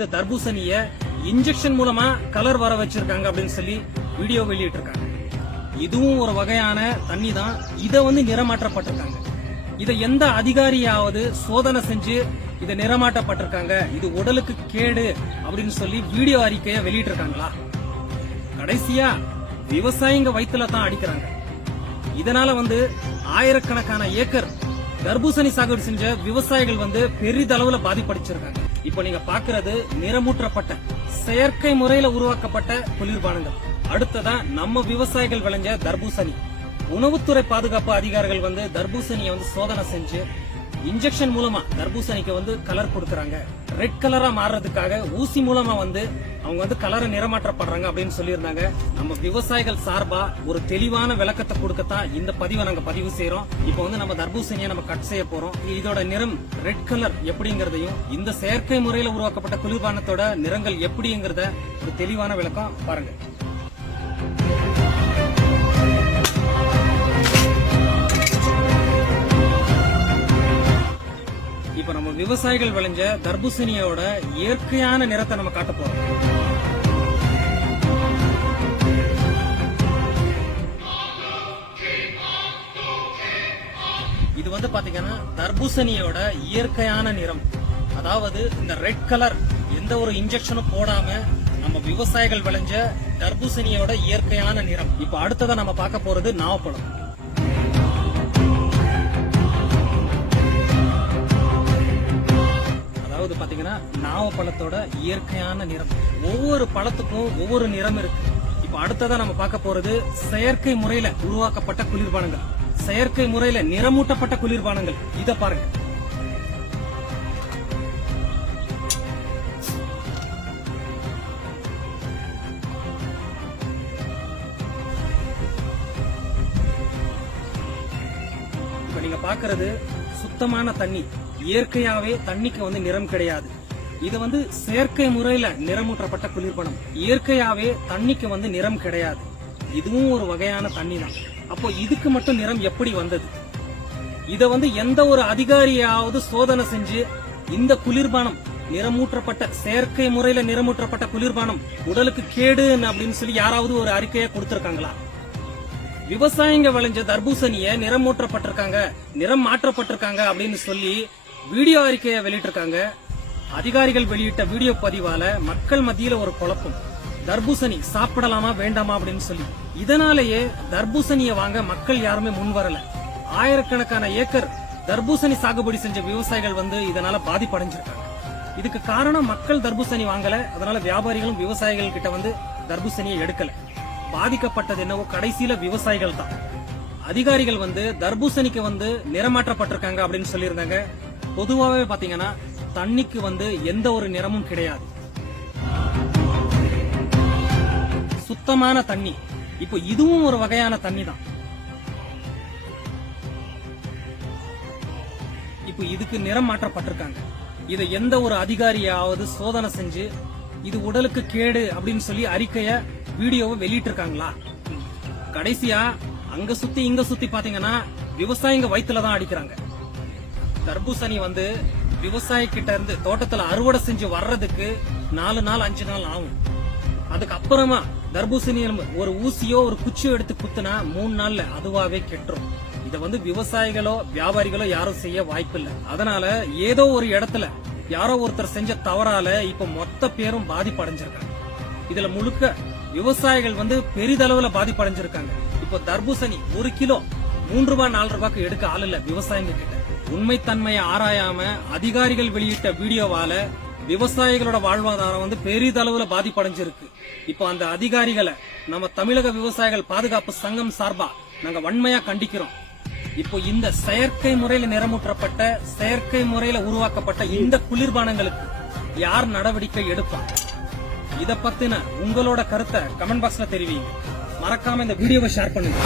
இந்த தர்பூசணிய இன்ஜெக்ஷன் மூலமா கலர் வர வச்சிருக்காங்க அப்படின்னு சொல்லி வீடியோ வெளியிட்டு இருக்காங்க. இதுவும் ஒரு வகையான தண்ணி தான். இத நிறமாற்றப்பட்டிருக்காங்க. இத எந்த அதிகாரியாவது சோதனை செஞ்சு இத நிறமாற்றப்பட்டிருக்காங்க, இது உடலுக்கு கேடு அப்படின்னு சொல்லி வீடியோ அறிக்கையை வெளியிட்டு இருக்காங்களா? கடைசியா விவசாயிங்க வயிற்றுல தான் அடிக்கிறாங்க. இதனால ஆயிரக்கணக்கான ஏக்கர் தர்பூசணி சாகுபடி செஞ்ச விவசாயிகள் பெரிதளவுல பாதிப்படைச்சிருக்காங்க. இப்ப நீங்க பாக்குறது நிறமூற்றப்பட்ட செயற்கை முறையில உருவாக்கப்பட்ட குளிர்பானங்கள். அடுத்ததா நம்ம விவசாயிகள் விளைஞ்ச தர்பூசணி. உணவுத்துறை பாதுகாப்பு அதிகாரிகள் தர்பூசணியை சோதனை செஞ்சு இன்ஜெக்ஷன் மூலமா தர்பூசணிக்கு கலர் கொடுக்கறாங்க. ரெட் கலரா மாறுறதுக்காக ஊசி மூலமா அவங்க கலரை நிறமாற்றப்படுறாங்க அப்படின்னு சொல்லியிருந்தாங்க. நம்ம விவசாயிகள் சார்பா ஒரு தெளிவான விளக்கத்தை கொடுக்கத்தான் இந்த பதிவை நாங்க பதிவு செய்யறோம். இப்போ நம்ம தர்பூசணியை நம்ம கட் செய்ய போறோம். இதோட நிறம் ரெட் கலர் எப்படிங்கறதையும் இந்த செயற்கை முறையில உருவாக்கப்பட்ட குளிர்பானத்தோட நிறங்கள் எப்படிங்கறத ஒரு தெளிவான விளக்கம் பாருங்க. இப்ப நம்ம விவசாயிகள் விளைஞ்ச தர்பூசணியோட இயற்கையான நிறத்தை நம்ம காட்ட போறோம். இது பாத்தீங்கன்னா தர்பூசணியோட இயற்கையான நிறம். அதாவது இந்த ரெட் கலர் எந்த ஒரு இன்ஜெக்ஷனும் போடாம நம்ம விவசாயிகள் விளைஞ்ச தர்பூசணியோட இயற்கையான நிறம். இப்ப அடுத்ததா நம்ம பார்க்க போறது நாவப்பழம். பாத்தீங்கன்னா நாவப்பழத்தோட இயற்கையான நிறம். ஒவ்வொரு பழத்துக்கும் ஒவ்வொரு நிறம் இருக்கு. இப்ப அடுத்ததா நம்ம பார்க்க போறது செயற்கை முறையில உருவாக்கப்பட்ட குளிர்பானங்கள், செயற்கை முறையில நிறமூட்டப்பட்ட குளிர்பானங்கள். இத பாருங்க. இப்ப நீங்க பாக்குறது சுத்தமான தண்ணி. இயற்கையாவே தண்ணிக்கு நிறம் கிடையாது. இது செயற்கை முறையில நிறமூற்றப்பட்ட குளிர்பானம். இயற்கையாவே தண்ணிக்கு நிறம் கிடையாது. இதுவும் ஒரு வகையான தண்ணி தான். அப்போ இதுக்கு மட்டும் நிறம் எப்படி வந்தது? இத எந்த ஒரு அதிகாரியாவது சோதனை செஞ்சு இந்த குளிர்பானம் நிறமூற்றப்பட்ட செயற்கை முறையில நிறமூற்றப்பட்ட குளிர்பானம் உடலுக்கு கேடு அப்படின்னு சொல்லி யாராவது ஒரு அறிக்கையை கொடுத்திருக்காங்களா? விவசாயிங்க விளைஞ்ச தர்பூசணிய நிறமூற்றப்பட்டிருக்காங்க, நிறம் மாற்றப்பட்டிருக்காங்க அப்படின்னு சொல்லி வீடியோ அறிக்கையை வெளியிட்டிருக்காங்க. அதிகாரிகள் வெளியிட்ட வீடியோ பதிவால மக்கள் மத்தியில ஒரு குழப்பம். தர்பூசணி சாப்பிடலாமா வேண்டாமா அப்படின்னு சொல்லி. இதனாலேயே தர்பூசணியை வாங்க மக்கள் யாருமே முன் வரல. ஆயிரக்கணக்கான ஏக்கர் தர்பூசணி சாகுபடி செஞ்ச விவசாயிகள் இதனால பாதிப்படைஞ்சிருக்காங்க. இதுக்கு காரணம் மக்கள் தர்பூசணி வாங்கல. அதனால வியாபாரிகளும் விவசாயிகள் கிட்ட தர்பூசணியை எடுக்கல. பாதிக்கப்பட்டது என்னவோ கடைசியில விவசாயிகள் தான். அதிகாரிகள் தர்பூசணிக்கு நிறமாற்றப்பட்டிருக்காங்க அப்படின்னு சொல்லியிருந்தாங்க. பொதுவாகவே பாத்தீங்கன்னா தண்ணிக்கு எந்த ஒரு நிறமும் கிடையாது. சுத்தமான தண்ணி. இப்போ இதுவும் ஒரு வகையான தண்ணி தான். இப்போ இதுக்கு நிறம் மாற்றப்பட்டிருக்காங்க. இதை எந்த ஒரு அதிகாரியாவது சோதனை செஞ்சு இது உடலுக்கு கேடு அப்படின்னு சொல்லி அறிக்கைய வீடியோவை வெளியிட்டு இருக்காங்களா? கடைசியா அங்க சுத்தி இங்க சுத்தி பாத்தீங்கன்னா விவசாயிங்க வயிற்றுல தான் அடிக்கிறாங்க. தர்பூசணி விவசாயி கிட்ட இருந்து தோட்டத்துல அறுவடை செஞ்சு வர்றதுக்கு 4 நாள் 5 நாள் ஆகும். அதுக்கப்புறமா தர்பூசணி ஒரு ஊசியோ ஒரு குச்சியோ எடுத்து குத்துனா 3 நாள்ல அதுவாவே கெட்டுரும். இத விவசாயிகளோ வியாபாரிகளோ யாரும் செய்ய வாய்ப்பில்லை. அதனால ஏதோ ஒரு இடத்துல யாரோ ஒருத்தர் செஞ்ச தவறால இப்ப மொத்த பேரும் பாதிப்படைஞ்சிருக்காங்க. இதுல முழுக்க விவசாயிகள் பெரிதளவுல பாதிப்படைஞ்சிருக்காங்க. இப்போ தர்பூசணி 1 கிலோ 3 ரூபாய் 4 ரூபாய்க்கு எடுக்க ஆள் இல்ல விவசாயிங்க கிட்ட. உண்மைத்தன்மையை ஆராயாம அதிகாரிகள் வெளியிட்ட வீடியோவால விவசாயிகளோட வாழ்வாதாரம் பெரிதளவுல பாதிப்படைஞ்சிருக்கு. இப்போ அந்த அதிகாரிகளை நம்ம தமிழக விவசாயிகள் பாதுகாப்பு சங்கம் சார்பா நாங்க வன்மையா கண்டிக்கிறோம். இப்போ இந்த செயற்கை முறையில நிறமூற்றப்பட்ட செயற்கை முறையில உருவாக்கப்பட்ட இந்த குளிர்பானங்களுக்கு யார் நடவடிக்கை எடுப்பா? இத பத்தின உங்களோட கருத்தை கமெண்ட் பாக்ஸ்ல தெரிவிங்க. மறக்காம இந்த வீடியோவை ஷேர் பண்ணுங்க.